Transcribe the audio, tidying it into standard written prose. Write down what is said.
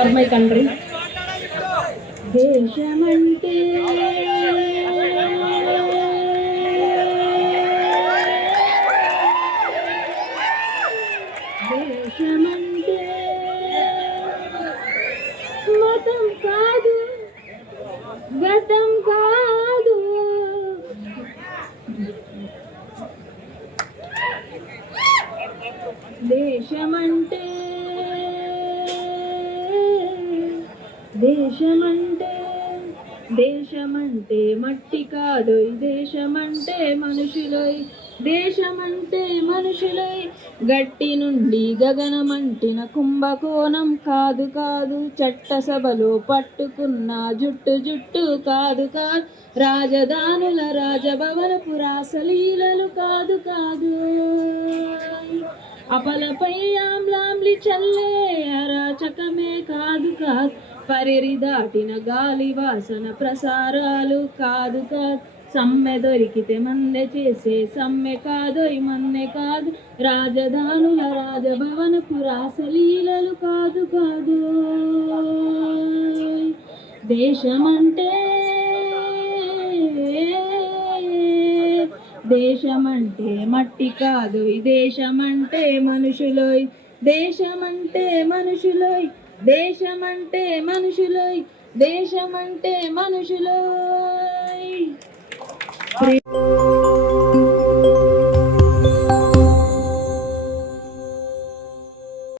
Are my country. దేశమంటే దేశమంటే మతం కాదు, గతం కాదు, దేశమంటే దేశమంటే దేశమంటే మట్టి కాదు, దేశమంటే మనుషులై, దేశమంటే మనుషులై, గట్టి నుండి గగనమంటిన కుంభకోణం కాదు కాదు, చట్టసభలో పట్టుకున్న జుట్టు జుట్టు కాదు కాదు, రాజధానుల రాజభవనపు రాసలీలలు కాదు కాదు, అపలపై ఆమ్లాంలి చల్లే అరాచకమే కాదు కాదు, పరిరి దాటిన గాలి వాసన ప్రసారాలు కాదు కాదు, సమ్మె దొరికితే మందె చేసే సమ్మె కాదోయ్ మన్నె కాదు, రాజధానుల రాజభవనపు రాసలీలలు కాదు కాదు, దేశమంటే దేశమంటే మట్టి కాదు, దేశమంటే మనుషులోయ్, దేశమంటే మనుషులోయ్, దేశమంటే మనుషులోయ్, దేశమంటే మనుషులోయ్.